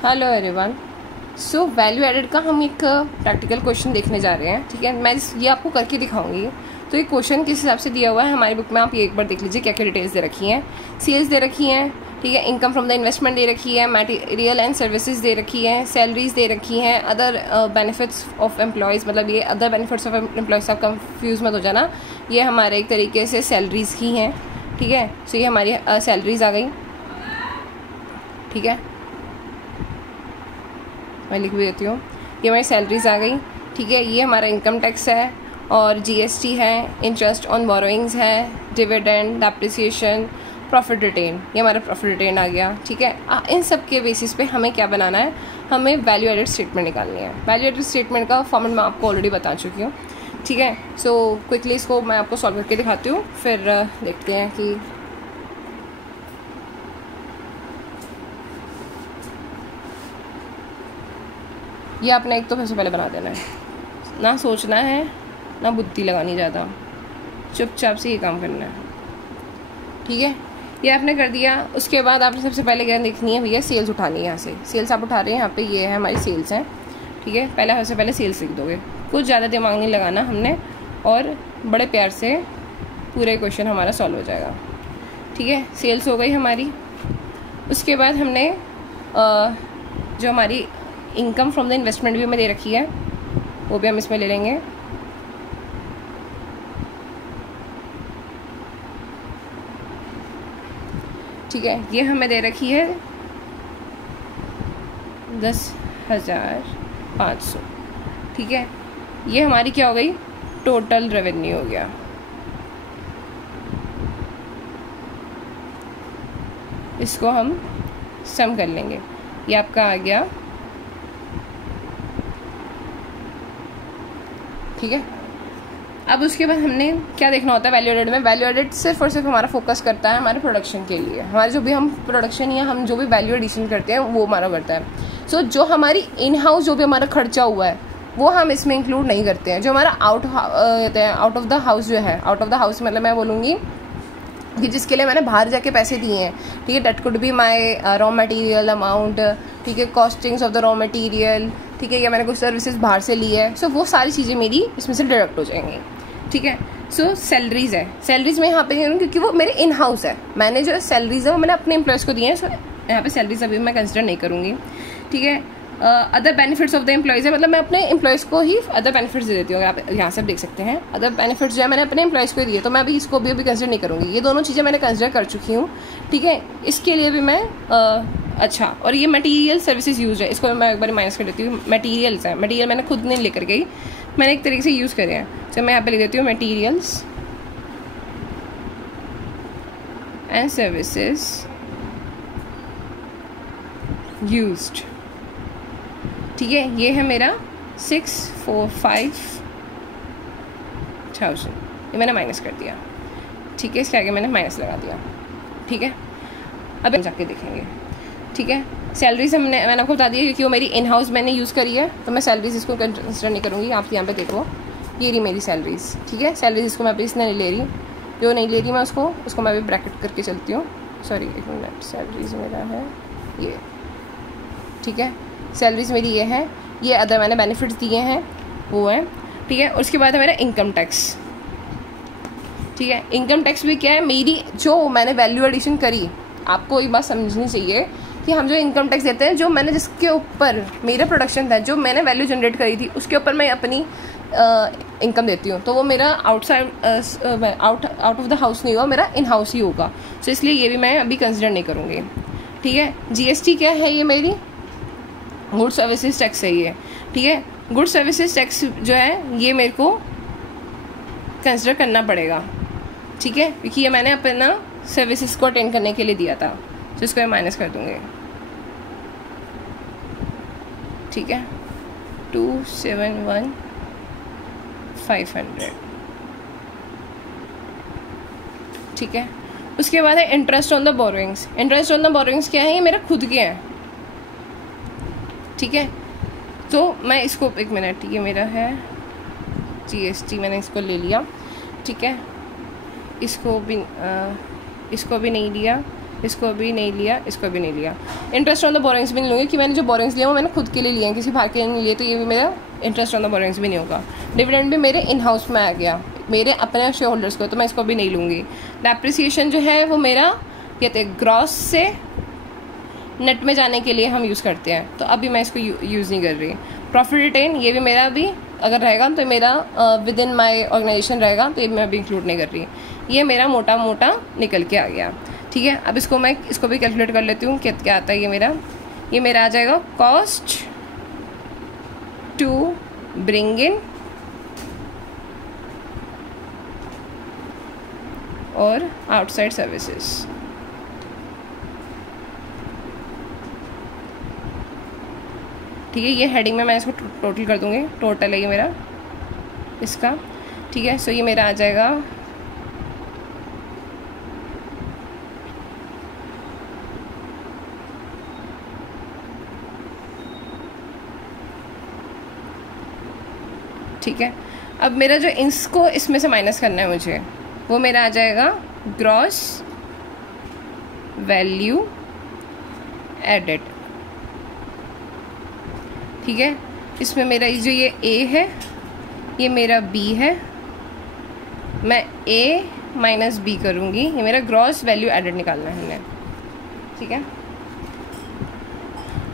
Hello everyone. So value added का हम एक प्रैक्टिकल क्वेश्चन देखने जा रहे हैं। ठीक है, मैं ये आपको करके दिखाऊंगी। तो ये क्वेश्चन किस हिसाब से दिया हुआ है हमारी बुक में, आप ये एक बार देख लीजिए क्या क्या डिटेल्स दे रखी हैं। सेल्स दे रखी हैं, ठीक है, इनकम फ्रॉम द इन्वेस्टमेंट दे रखी है, मटेरियल एंड सर्विसेज दे रखी हैं, सैलरीज दे रखी हैं, अदर बेनिफिट्स ऑफ एम्प्लॉयज़, मतलब ये अदर बेनिफिट्स ऑफ एम्प्लॉयज़, आप कंफ्यूज मत हो जाना, ये हमारे एक तरीके से सैलरीज ही हैं। ठीक है, सो ये हमारी सैलरीज आ गई। ठीक है, मैं लिख भी देती हूँ, ये हमारी सैलरीज आ गई। ठीक है, ये हमारा इनकम टैक्स है और जीएसटी है, इंटरेस्ट ऑन बोरोइंग्स है, डिविडेंड, डेप्रिसिएशन, प्रॉफिट रिटेन, ये हमारा प्रॉफिट रिटेन आ गया। ठीक है, इन सब के बेसिस पे हमें क्या बनाना है, हमें वैल्यू एडेड स्टेटमेंट निकालनी है। वैल्यू एडेड स्टेटमेंट का फॉर्मेट मैं आपको ऑलरेडी बता चुकी हूँ। ठीक है, सो क्विकली इसको मैं आपको सॉल्व करके दिखाती हूँ, फिर देखते हैं कि ये आपने एक तो सबसे पहले बना देना है, ना सोचना है ना बुद्धि लगानी ज़्यादा, चुपचाप से ये काम करना है। ठीक है, ये आपने कर दिया। उसके बाद आपने सबसे पहले क्या देखनी है भैया, सेल्स उठानी है। यहाँ से सेल्स आप उठा रहे हैं, यहाँ पे ये है हमारी सेल्स हैं। ठीक है, पहले सबसे पहले सेल्स लिख दोगे, कुछ ज़्यादा दिमाग नहीं लगाना हमने, और बड़े प्यार से पूरे क्वेश्चन हमारा सॉल्व हो जाएगा। ठीक है, सेल्स हो गई हमारी। उसके बाद हमने जो हमारी इनकम फ्रॉम द इन्वेस्टमेंट भी हमें दे रखी है, वो भी हम इसमें ले लेंगे। ठीक है, ये हमें दे रखी है 10,500। ठीक है, ये हमारी क्या हो गई, टोटल रेवेन्यू हो गया। इसको हम सम कर लेंगे, ये आपका आ गया। ठीक है, अब उसके बाद हमने क्या देखना होता है वैल्यू एडेड में। वैल्यू एडेड सिर्फ और सिर्फ हमारा फोकस करता है हमारे प्रोडक्शन के लिए, हमारे जो भी हम प्रोडक्शन या हम जो भी वैल्यू एडिशन करते हैं वो हमारा करता है। सो जो हमारी इन हाउस जो भी हमारा खर्चा हुआ है वो हम इसमें इंक्लूड नहीं करते हैं। जो हमारा आउट ऑफ द हाउस जो है, आउट ऑफ द हाउस मतलब मैं बोलूँगी कि जिसके लिए मैंने बाहर जाके पैसे दिए हैं, ठीक है, that could be my raw material amount, ठीक है, costings of the raw material, ठीक है, या मैंने कुछ सर्विसेज बाहर से ली है, सो वो सारी चीज़ें मेरी इसमें से डिडक्ट हो जाएंगी। ठीक है, सो सैलरीज है, सैलरीज में यहाँ पे क्योंकि वो मेरे इन हाउस है, मैंने जो सैलरीज है वो मैंने अपने एम्प्लॉयज़ को दिए हैं, सो यहाँ पे सैलरीज अभी मैं कंसिडर नहीं करूँगी। ठीक है, other benefits of the employees है, मतलब मैं अपने एम्प्लॉयज़ को ही अदर बेनिफिट्स दे देती हूँ। अगर आप यहाँ से देख सकते हैं अदर बेनिफिट्स जो है मैंने अपने एम्प्लॉयज़ को ही दिए, तो मैं अभी इसको भी कंसिडर नहीं करूँगी। ये दोनों चीज़ें मैंने कंसिडर कर चुकी हूँ। ठीक है, इसके लिए भी मैं अच्छा, और ये मटेरियल सर्विसेज यूज है, इसको मैं एक बार माइनस कर देती हूँ। मटेरियल्स है, मटेरियल मैंने खुद नहीं लेकर गई, मैंने एक तरीके से यूज़ करे हैं, तो मैं यहाँ पे लिख देती हूँ मटेरियल्स एंड सर्विसेज यूज्ड। ठीक है, ये है मेरा 645,000, ये मैंने माइनस कर दिया। ठीक है, इसके आगे मैंने माइनस लगा दिया। ठीक है, अब हम जाके देखेंगे। ठीक है, सैलरीज मैंने आपको बता दिया क्योंकि वो मेरी इन हाउस मैंने यूज़ करी है, तो मैं सैलरीज इसको कंसिडर नहीं करूँगी। आप यहाँ पे देखो, ये रही मेरी सैलरीज। ठीक है, सैलरीज इसको मैं अभी इसने नहीं ले रही, जो नहीं ले रही मैं उसको मैं अभी ब्रैकेट करके चलती हूँ। सॉरी एक मिनट, सैलरीज मेरा है ये। ठीक है, सैलरीज मेरी ये है, ये अदर मैंने बेनिफिट्स दिए हैं वो है। ठीक है, और उसके बाद है मेरा इनकम टैक्स। ठीक है, इनकम टैक्स भी क्या है, मेरी जो मैंने वैल्यू एडिशन करी, आपको एक बात समझनी चाहिए कि हम जो इनकम टैक्स देते हैं, जो मैंने जिसके ऊपर मेरा प्रोडक्शन था, जो मैंने वैल्यू जनरेट करी थी, उसके ऊपर मैं अपनी इनकम देती हूँ, तो वो मेरा outside out of the house नहीं होगा, मेरा इन हाउस ही होगा। सो इसलिए ये भी मैं अभी कंसिडर नहीं करूँगी। ठीक है, जीएसटी क्या है, ये मेरी गुड सर्विसेज टैक्स है ये। ठीक है, गुड सर्विसेज टैक्स जो है ये मेरे को कंसिडर करना पड़ेगा। ठीक है, क्योंकि ये मैंने अपना सर्विसेज को अटेंड करने के लिए दिया था, तो इसको मैं माइनस कर दूँगी। ठीक है, 271,500। ठीक है, उसके बाद है interest on the borrowings. Interest on the borrowings क्या है, ये मेरा खुद के हैं। ठीक है, तो मैं इसको एक मिनट, ये मेरा है जीएसटी, मैंने इसको ले लिया। ठीक है, इसको भी नहीं लिया, इसको भी नहीं लिया, इसको भी नहीं लिया। इंटरेस्ट ऑन द बोरिंग्स भी नहीं लूँगी कि मैंने जो बोरिंग्स लिया वो मैंने खुद के लिए लिए हैं, किसी बाहर के नहीं लिए, तो ये भी मेरा इंटरेस्ट ऑन द बोरिंग्स भी नहीं होगा। डिविडेंड भी मेरे इन हाउस में आ गया, मेरे अपने शेयर होल्डर्स को, तो मैं इसको भी नहीं लूँगी। डेप्रिसिएशन जो है वो मेरा कहते हैं ग्रॉस से नेट में जाने के लिए हम यूज़ करते हैं, तो अभी मैं इसको यूज़ नहीं कर रही। प्रॉफिट रिटेन ये भी मेरा भी अगर रहेगा तो मेरा विद इन माई ऑर्गेनाइजेशन रहेगा, तो ये मैं अभी इंक्लूड नहीं कर रही। ये मेरा मोटा मोटा निकल के आ गया, ठीक है। अब मैं इसको भी कैलकुलेट कर लेती हूँ क्या आता है। ये मेरा आ जाएगा कॉस्ट टू ब्रिंग इन और आउटसाइड सर्विसेज। ठीक है, ये हेडिंग में मैं इसको टोटल कर दूंगी, टोटल है ये मेरा इसका, ठीक है। सो ये मेरा आ जाएगा ठीक है। अब मेरा जो इसको इसमें से माइनस करना है मुझे, वो मेरा आ जाएगा ग्रॉस वैल्यू एडेड, ठीक है। इसमें मेरा जो ये A है, ये मेरा B है, मैं A माइनस B करूँगी, ये मेरा ग्रॉस वैल्यू एडेड निकालना है हमने, ठीक है।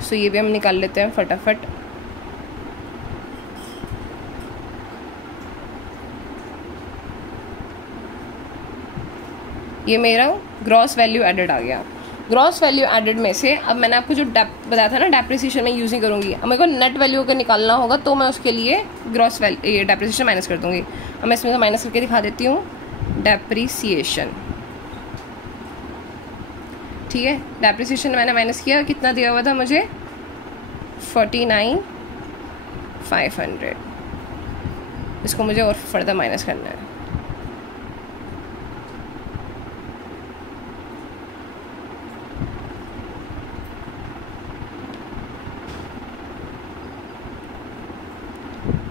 सो ये भी हम निकाल लेते हैं फटाफट। ये मेरा ग्रॉस वैल्यू एडेड आ गया। ग्रॉस वैल्यू एडेड में से अब मैंने आपको जो बताया था ना डेप्रिसिएशन में यूज़ नहीं करूँगी, अब मेरे को नेट वैल्यू अगर निकालना होगा तो मैं उसके लिए ग्रॉस वैल्यू ये डेप्रिसिएशन माइनस कर दूँगी। अब मैं इसमें से माइनस करके दिखा देती हूँ डेप्रिसिएशन, ठीक है। डेप्रिसिएशन मैंने माइनस किया, कितना दिया हुआ था मुझे 49,500, इसको मुझे और फर्दर माइनस करना है।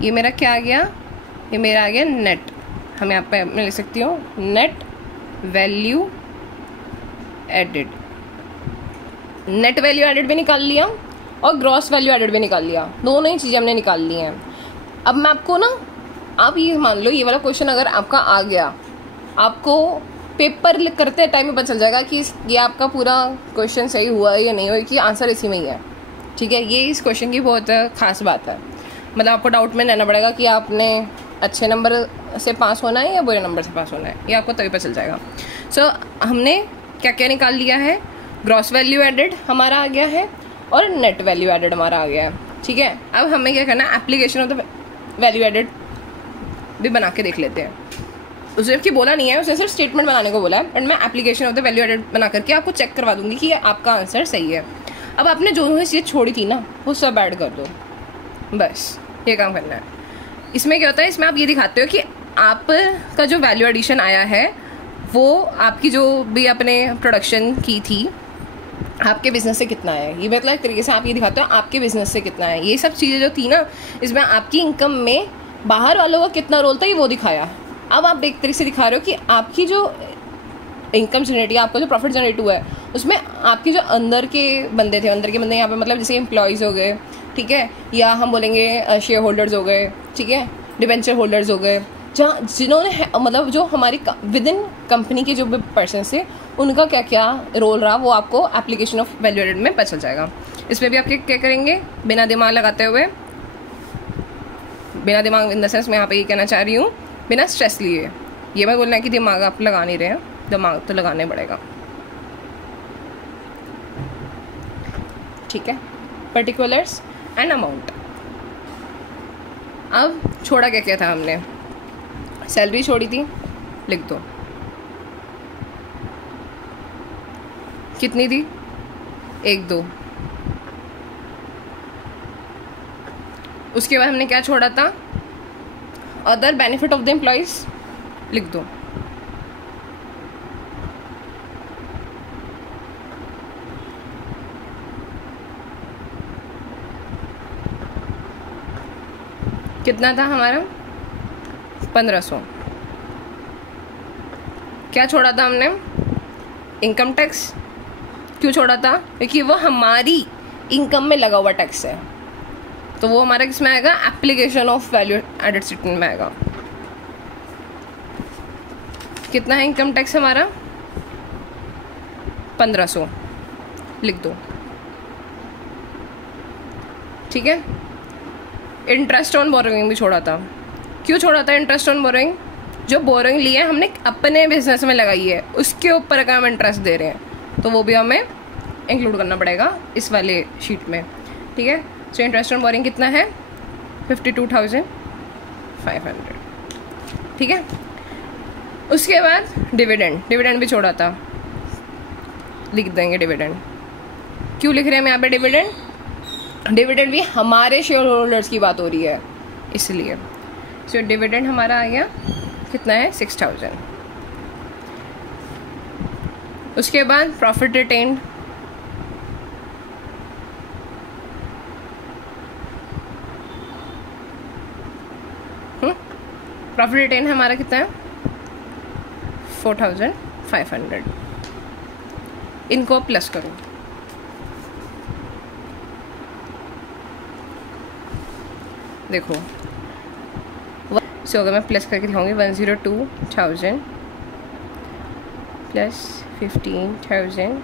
ये मेरा क्या आ गया, ये मेरा आ गया नेट, हम यहाँ पे मैं लिख सकती हूँ net value added. Net value added भी निकाल लिया और ग्रॉस वैल्यू एडेड भी निकाल लिया, दोनों ही चीज़ें हमने निकाल ली हैं। अब मैं आपको ना, आप ये मान लो ये वाला क्वेश्चन अगर आपका आ गया, आपको पेपर करते टाइम में पता चल जाएगा कि ये आपका पूरा क्वेश्चन सही हुआ है या नहीं हुआ, कि आंसर इसी में ही है, ठीक है। ये इस क्वेश्चन की बहुत खास बात है, मतलब आपको डाउट में रहना पड़ेगा कि आपने अच्छे नंबर से पास होना है या बुरे नंबर से पास होना है, ये आपको तभी पता चल जाएगा। सो हमने क्या क्या निकाल लिया है, ग्रॉस वैल्यू एडेड हमारा आ गया है और नेट वैल्यू एडेड हमारा आ गया है, ठीक है। अब हमें क्या करना है, application of the value added भी बना के देख लेते हैं। उसने कि बोला नहीं है, उसने सिर्फ स्टेटमेंट बनाने को बोला है, बट मैं application of the value added बना करके आपको चेक करवा दूंगी कि आपका आंसर सही है। अब आपने जो चीज़ छोड़ी थी ना वो सब ऐड कर दो, बस ये काम करना है। इसमें क्या होता है, इसमें आप ये दिखाते हो कि आपका जो वैल्यू एडिशन आया है वो आपकी जो भी आपने प्रोडक्शन की थी आपके बिजनेस से कितना है, ये मतलब एक तरीके से आप ये दिखाते हो आपके बिजनेस से कितना है। ये सब चीज़ें जो थी ना, इसमें आपकी इनकम में बाहर वालों का कितना रोल था ये वो दिखाया। अब आप एक तरीके से दिखा रहे हो कि आपकी जो इनकम जनरेट या आपका जो प्रॉफिट जनरेट हुआ है उसमें आपके जो अंदर के बंदे थे, अंदर के बंदे यहाँ पे मतलब जैसे एम्प्लॉयज़ हो गए, ठीक है, या हम बोलेंगे शेयर होल्डर्स हो गए, ठीक है, डिबेंचर होल्डर्स हो गए, जहाँ जिन्होंने मतलब जो हमारी विद इन कंपनी के जो भी पर्सन थे उनका क्या क्या रोल रहा वो आपको एप्लीकेशन ऑफ वैल्यू एडेड में पता चल जाएगा। इसमें भी आप क्या करेंगे, बिना दिमाग लगाते हुए, बिना दिमाग इन द सेंस मैं यहाँ पे ये कहना चाह रही हूँ बिना स्ट्रेस लिए, ये मैं बोलना है कि दिमाग आप लगा नहीं रहे हैं, दिमाग तो लगाने पड़ेगा, ठीक है। Particulars and amount. अब छोड़ा क्या क्या था हमने, सैलरी छोड़ी थी, लिख दो कितनी थी, 1-2। उसके बाद हमने क्या छोड़ा था, other benefit of the employees, लिख दो। कितना था हमारा, 1500। क्या छोड़ा था हमने, इनकम टैक्स क्यों छोड़ा था? क्योंकि वो हमारी इनकम में लगा हुआ टैक्स है, तो वो हमारा किस में आएगा? Application of value added statement में आएगा। कितना है इनकम टैक्स हमारा? 1500 लिख दो, ठीक है। इंटरेस्ट ऑन बोरोइंग भी छोड़ा था। क्यों छोड़ा था इंटरेस्ट ऑन बोरोइंग? जो बोरोइंग ली है हमने अपने बिजनेस में लगाई है, उसके ऊपर का हम इंटरेस्ट दे रहे हैं, तो वो भी हमें इंक्लूड करना पड़ेगा इस वाले शीट में, ठीक है। सो इंटरेस्ट ऑन बोरोइंग कितना है? 52,500, ठीक है। उसके बाद डिविडेंड भी छोड़ा था, लिख देंगे डिविडेंड। क्यों लिख रहे हैं हम यहाँ पे डिविडेंड? डिविडेंड भी हमारे शेयर होल्डर्स की बात हो रही है, इसलिए। सो डिविडेंड हमारा आ गया कितना है? 6,000। उसके बाद प्रॉफिट रिटेन्ड, प्रॉफिट रिटेन हमारा कितना है? 4,500। इनको प्लस करो, देखो। सो अगर मैं प्लस करके दिखाऊंगी 102,000 plus 15,000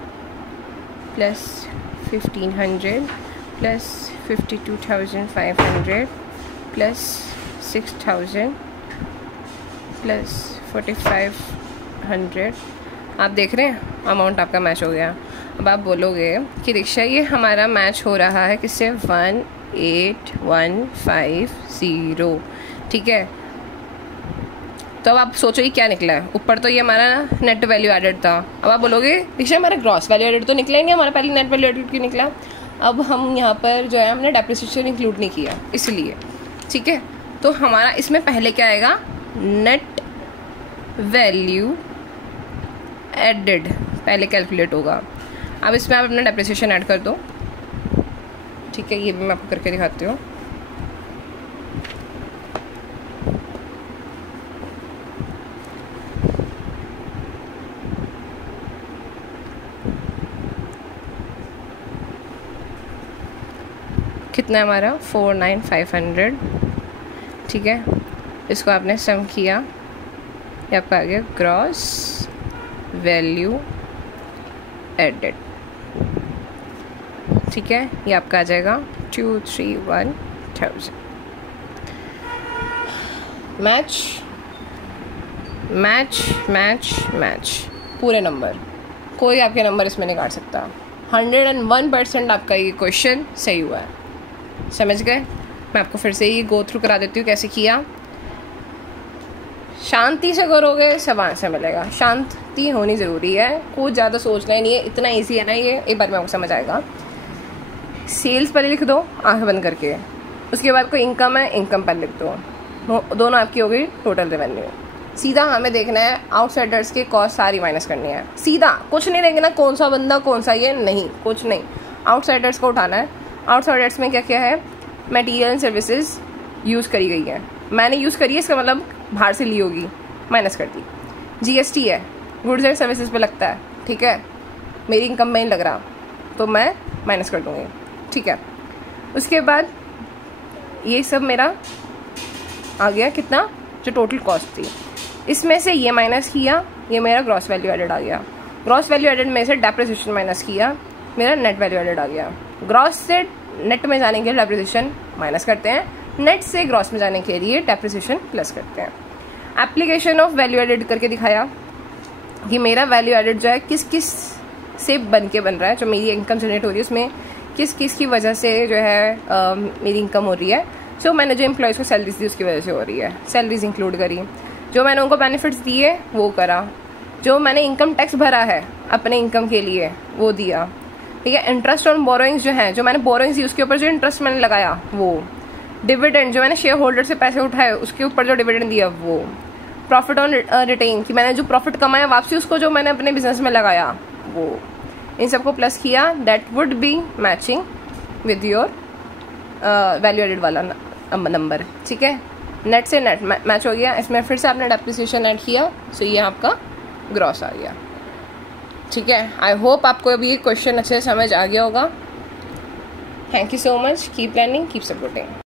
plus 1,500 plus 52,500 plus 6,000 plus 4,500। आप देख रहे हैं अमाउंट आपका मैच हो गया। अब आप बोलोगे कि दीक्षा ये हमारा मैच हो रहा है किससे? 18,150, ठीक है। तो अब आप सोचो ये क्या निकला है? ऊपर तो ये हमारा नेट वैल्यू एडेड था। अब आप बोलोगे दीक्षा हमारा ग्रॉस वैल्यू एडेड तो निकला ही नहीं, हमारा पहले नेट वैल्यू एडेड क्यों निकला? अब हम यहाँ पर जो है हमने डेप्रिसिएशन इंक्लूड नहीं किया, इसलिए, ठीक है। तो हमारा इसमें पहले क्या आएगा? नेट वैल्यू एडेड पहले कैलकुलेट होगा। अब इसमें आप अपना डेप्रिसिएशन ऐड कर दो, ठीक है। ये भी मैं आपको करके दिखाती हूँ। कितना है हमारा? 49,500, ठीक है। इसको आपने सम किया, ये आपका आ गया ग्रॉस वैल्यू एडेड, ठीक है। ये आपका आ जाएगा 231,000। मैच मैच मैच मैच, पूरे नंबर, कोई आपके नंबर इसमें नहीं काट सकता। 101% आपका ये क्वेश्चन सही हुआ है। समझ गए? मैं आपको फिर से ही गो थ्रू करा देती हूँ कैसे किया। शांति से करोगे सब आंसर मिलेगा। शांति होनी ज़रूरी है, कुछ ज़्यादा सोचना ही नहीं है, इतना इजी है ना ये, एक बार में आपको समझ आएगा। सेल्स पहले लिख दो आंखें बंद करके, उसके बाद कोई इनकम है, इनकम पहले लिख दो, दोनों आपकी हो गई टोटल रेवेन्यू। सीधा हमें देखना है आउटसाइडर्स की कॉस्ट सारी माइनस करनी है, सीधा, कुछ नहीं देखना कौन सा बंदा कौन सा ये नहीं, कुछ नहीं, आउटसाइडर्स को उठाना है। आउटसाइडर्स में क्या क्या है? मटेरियल एंड सर्विसेज यूज़ करी गई है, मैंने यूज़ करी है, इसका मतलब बाहर से ली होगी, माइनस कर दी। जीएसटी है, गुड्स एंड सर्विसेज पे लगता है, ठीक है, मेरी इनकम में नहीं लग रहा तो मैं माइनस कर दूँगी, ठीक है। उसके बाद ये सब मेरा आ गया कितना, जो टोटल कॉस्ट थी, इसमें से ये माइनस किया, ये मेरा ग्रॉस वैल्यू एडेड आ गया। ग्रॉस वैल्यू एडेड में से डेप्रिसिएशन माइनस किया, मेरा नेट वैल्यू एडेड आ गया। ग्रॉस से नेट में जाने के लिए डेप्रिसिएशन माइनस करते हैं, नेट से ग्रॉस में जाने के लिए डेप्रिसिएशन प्लस करते हैं। एप्लीकेशन ऑफ वैल्यू एडेड करके दिखाया कि मेरा वैल्यू एडेड जो है किस किस से बन रहा है, जो मेरी इनकम जनरेट हो रही है उसमें किस किस की वजह से जो है मेरी इनकम हो रही है। सो मैंने जो एम्प्लॉयज़ को सैलरीज दी उसकी वजह से हो रही है, सैलरीज इंक्लूड करी, जो मैंने उनको बेनिफिट्स दिए वो करा, जो मैंने इनकम टैक्स भरा है अपने इनकम के लिए वो दिया, ठीक है। इंटरेस्ट ऑन बोरोइंग्स जो है, जो मैंने बोरोइंग्स दी उसके ऊपर जो इंटरेस्ट मैंने लगाया वो, डिविडेंड जो मैंने शेयर होल्डर से पैसे उठाए उसके ऊपर जो डिविडेंड दिया वो, प्रॉफिट ऑन रिटेन कि मैंने जो प्रॉफिट कमाया वापसी उसको जो मैंने अपने बिजनेस में लगाया वो, इन सबको प्लस किया, that would be matching with your value added वाला नंबर, ठीक है। नेट से नेट मैच हो गया, इसमें फिर से आपने डेप्रिसिएशन ऐड किया, सो ये आपका ग्रॉस आ गया, ठीक है, आई होप आपको अभी ये क्वेश्चन अच्छे से समझ आ गया होगा। Thank you so much, keep learning, keep supporting.